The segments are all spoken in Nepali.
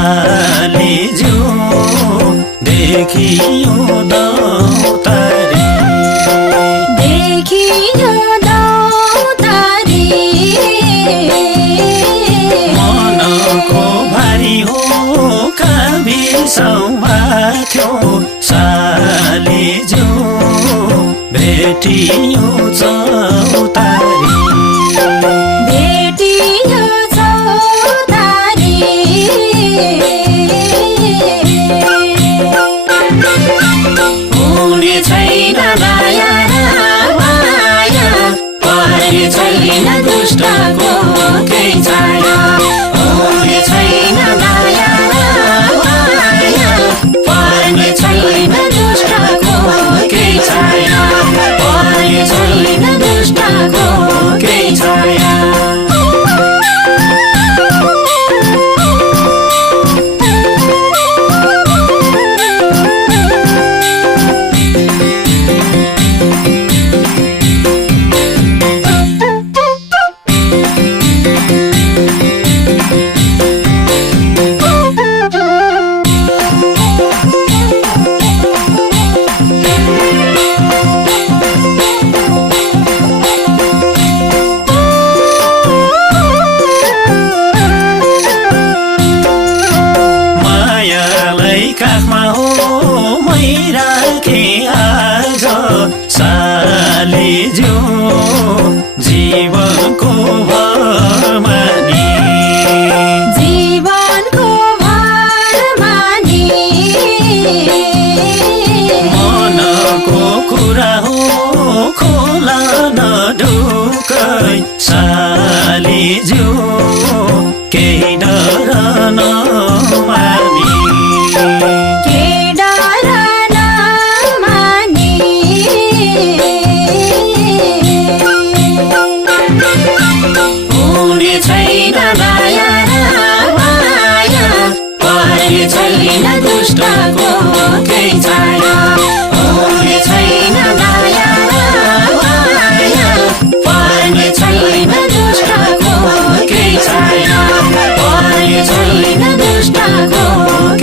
सालीज्यू देखियो दौतारी मनको भारी हो काबिसौमा थियो सालीज्यू भेटियो चौतारी हुने छैन माया पर्ने छैन दुष्टको केही छाया हुने छैन माया पर्ने छैन दुष्टको केही छाया पर्ने छैन दुष्टको केही छाया काखमा हो मै राखे आज सालीज्यू जीवनको भरमानी मनको कुरा हो खोला नढुकै सालीज्यू केही डर नमानी हुने छैन माया पर्ने छैन दुष्टको केही छाया हुने छैन माया पर्ने छैन दुष्टको केही छाया पर्ने छैन दुष्टको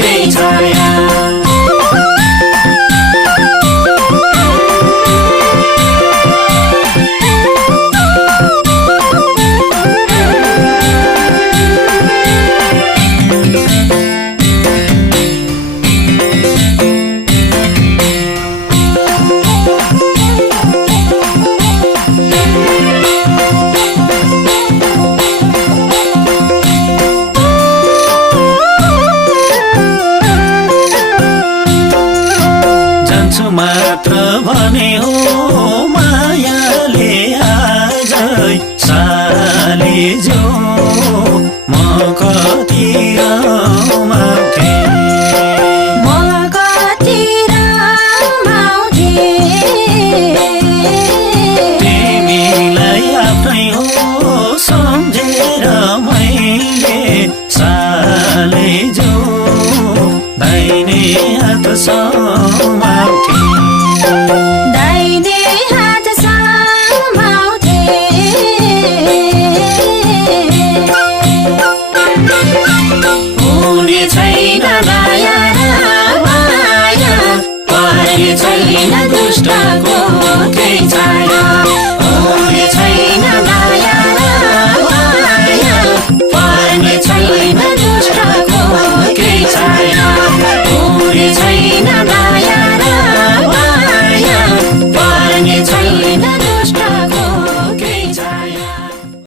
केही छाया मात्र भने हो मायाले आज सालीज्यू म कति रमाउँथे तिमीलाई आफ्नै हो सम्झेर मैले सालीज्यू दाहिने हात समाउँथे दाहिने हात समाउँथे